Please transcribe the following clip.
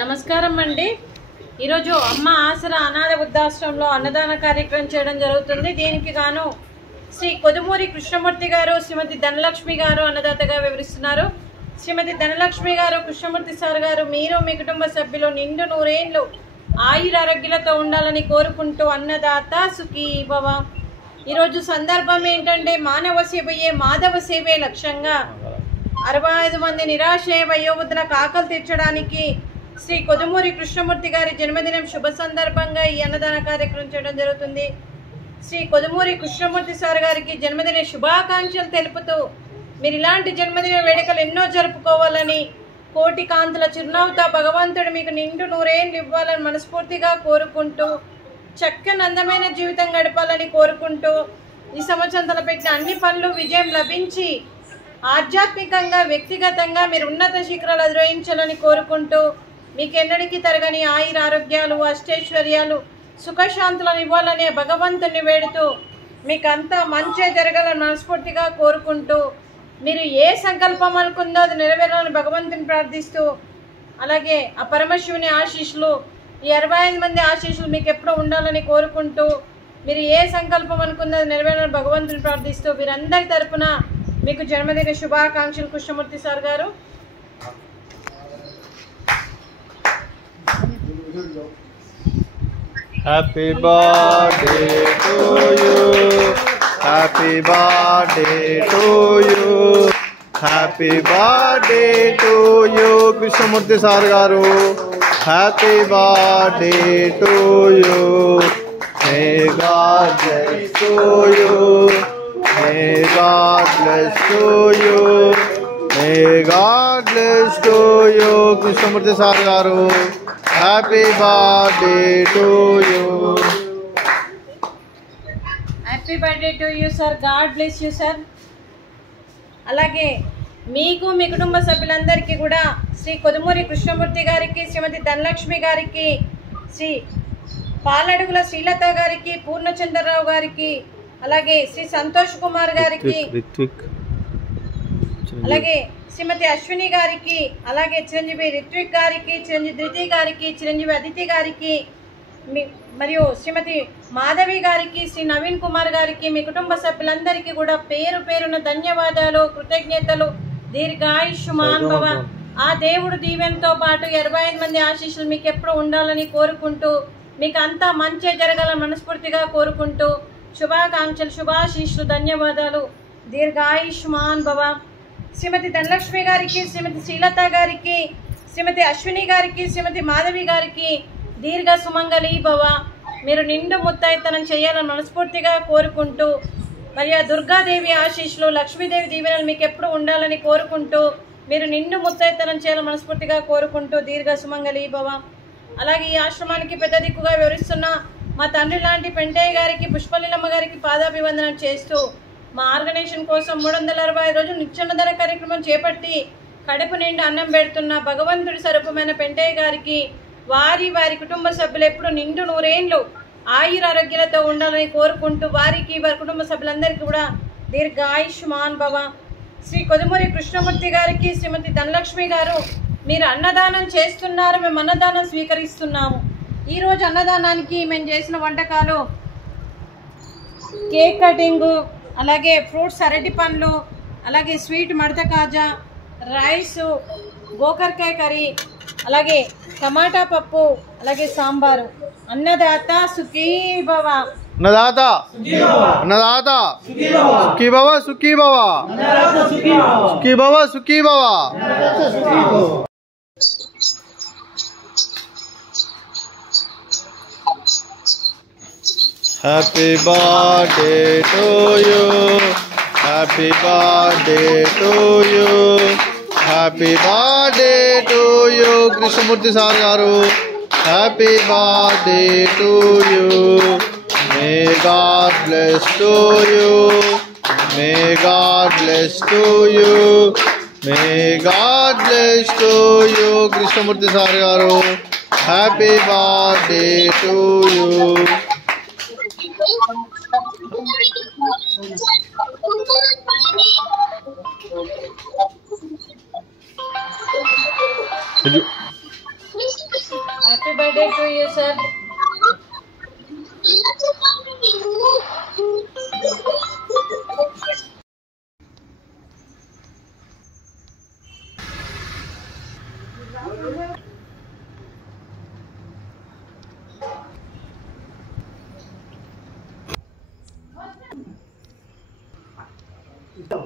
నమస్కారం అండి. ఈరోజు అమ్మ ఆసరా అనాథ వృద్ధాశ్రమంలో అన్నదాన కార్యక్రమం చేయడం జరుగుతుంది. దీనికి గాను శ్రీ కొదుమూరి కృష్ణమూర్తి గారు, శ్రీమతి ధనలక్ష్మి గారు అన్నదాతగా వివరిస్తున్నారు. శ్రీమతి ధనలక్ష్మి గారు, కృష్ణమూర్తి సార్ గారు, మీరు మీ కుటుంబ సభ్యులు నిండు నూరేళ్లు ఆయురారోగ్యాలతో ఉండాలని కోరుకుంటూ అన్నదాత సుఖీ భవ. ఈరోజు సందర్భం ఏంటంటే మానవ సేవయే మాధవ సేవే లక్ష్యంగా 65 మంది నిరాశ్రయ వయోవృద్ధులకు ఆకలి తీర్చడానికి శ్రీ కొదుమూరి కృష్ణమూర్తి గారి జన్మదినం శుభ సందర్భంగా ఈ అన్నదాన కార్యక్రమం చేయడం జరుగుతుంది. శ్రీ కొదుమూరి కృష్ణమూర్తి సార్ గారికి జన్మదిన శుభాకాంక్షలు తెలుపుతూ మీరు ఇలాంటి జన్మదిన వేడుకలు ఎన్నో జరుపుకోవాలని, కోటి కాంతుల చిరునవ్వుతో భగవంతుడు మీకు నిండు నూరేళ్ళు ఇవ్వాలని మనస్ఫూర్తిగా కోరుకుంటూ, చక్కని అందమైన జీవితం గడపాలని కోరుకుంటూ, ఈ సంవత్సరం తలపెట్టిన అన్ని పనులు విజయం లభించి ఆధ్యాత్మికంగా వ్యక్తిగతంగా మీరు ఉన్నత శిఖరాలు అధిరోహించాలని కోరుకుంటూ, మీకెన్నడికి తరగని ఆయుర ఆరోగ్యాలు, అష్టైశ్వర్యాలు, సుఖశాంతులను ఇవ్వాలనే భగవంతుని వేడుతూ మీకు అంతా మంచి జరగాలని మనస్ఫూర్తిగా కోరుకుంటూ, మీరు ఏ సంకల్పం అనుకుందో అది నెరవేరాలని భగవంతుని ప్రార్థిస్తూ, అలాగే ఆ పరమశివుని ఆశీస్సులు, ఈ 65 మంది ఆశీస్సులు మీకు ఎప్పుడూ ఉండాలని కోరుకుంటూ, మీరు ఏ సంకల్పం అనుకుందో అది నెరవేరాలని భగవంతుని ప్రార్థిస్తూ, వీరందరి తరపున మీకు జన్మదిన శుభాకాంక్షలు కృష్ణమూర్తి సార్ గారు. Happy birthday to you, happy birthday to you, happy birthday to you Krishnamurthy sir గారు. Happy birthday to you, may God bless to you, may God bless to you, may God bless to you Krishnamurthy sir గారు. Happy birthday to you. Happy birthday to you sir, God bless you sir. అలాగే మీకు మీ కుటుంబ సభ్యులందరికీ కూడా శ్రీ కొదుమూరి కృష్ణమూర్తి గారికి, శ్రీమతి ధనలక్ష్మి గారికి, శ్రీ పాలడుగుల శ్రీలత గారికి, పూర్ణచంద్రరావు గారికి, అలాగే శ్రీ సంతోష్ కుమార్ గారికి, అలాగే శ్రీమతి అశ్విని గారికి, అలాగే చిరంజీవి రిత్విక్ గారికి, చిరంజీవి ధృతి గారికి, చిరంజీవి అదితి గారికి, మరియు శ్రీమతి మాధవి గారికి, శ్రీ నవీన్ కుమార్ గారికి, మీ కుటుంబ సభ్యులందరికీ కూడా పేరు పేరున ధన్యవాదాలు, కృతజ్ఞతలు. దీర్ఘాయుష్మాన్ భవ. ఆ దేవుడు దీవెనతో పాటు 65 మంది ఆశీస్సులు మీకు ఎప్పుడు ఉండాలని కోరుకుంటూ, మీకు అంతా మంచి జరగాలని మనస్ఫూర్తిగా కోరుకుంటూ, శుభాకాంక్షలు, శుభాశీస్సులు, ధన్యవాదాలు. దీర్ఘాయుష్మాన్ భవ. శ్రీమతి ధనలక్ష్మి గారికి, శ్రీమతి శ్రీలత గారికి, శ్రీమతి అశ్విని గారికి, శ్రీమతి మాధవి గారికి దీర్ఘ సుమంగళి భవ. మీరు నిండు ముత్తైతనం చేయాలని మనస్ఫూర్తిగా కోరుకుంటూ, మరియు దుర్గాదేవి ఆశీస్సులు, లక్ష్మీదేవి దీవెనలు మీకు ఎప్పుడు ఉండాలని కోరుకుంటూ, మీరు నిండు ముత్తైతనం చేయాలని మనస్ఫూర్తిగా కోరుకుంటూ దీర్ఘ సుమంగళి భవ. అలాగే ఈ ఆశ్రమానికి పెద్ద దిక్కుగా వివరిస్తున్న మా తండ్రి లాంటి పెంటయ్య గారికి, పుష్పలీలమ్మ గారికి పాదాభివందనం చేస్తూ, మా ఆర్గనైజేషన్ కోసం 365 రోజులు నిత్యాన్నదాన కార్యక్రమం చేపట్టి కడుపు నిండి అన్నం పెడుతున్న భగవంతుడి స్వరూపమైన పెంటయ్య గారికి, వారి కుటుంబ సభ్యులు ఎప్పుడు నిండు నూరేళ్లు ఆయురారోగ్యాలతో ఉండాలని కోరుకుంటూ, వారికి వారి కుటుంబ సభ్యులందరికీ కూడా దీర్ఘాయుష్మాన్ భవ. శ్రీ కొదుమూరి కృష్ణమూర్తి గారికి, శ్రీమతి ధనలక్ష్మి గారు, మీరు అన్నదానం చేస్తున్నారు, మేము అన్నదానం స్వీకరిస్తున్నాము. ఈరోజు అన్నదానానికి మేము చేసిన వంటకాలు కేక్ కటింగు, అలాగే ఫ్రూట్స్ అరటి పండ్లు, అలాగే స్వీట్ మడత కాజా, రైసు, గోకరకాయ కర్రీ, అలాగే టమాటా పప్పు, అలాగే సాంబారు. అన్నదాత సుఖీ భవ. అన్నదాత అన్నదాత సుఖీ భవ, సుఖీ భవ, సుఖీ భవ, సుఖీ భవ. Happy birthday to you, happy birthday to you, happy birthday to you Krishnamurthy sir గారు. Happy birthday to you, may God bless to you, may God bless to you, may God bless to you Krishnamurthy sir గారు. Happy birthday to you. Did you? Birthday to you sir. Então,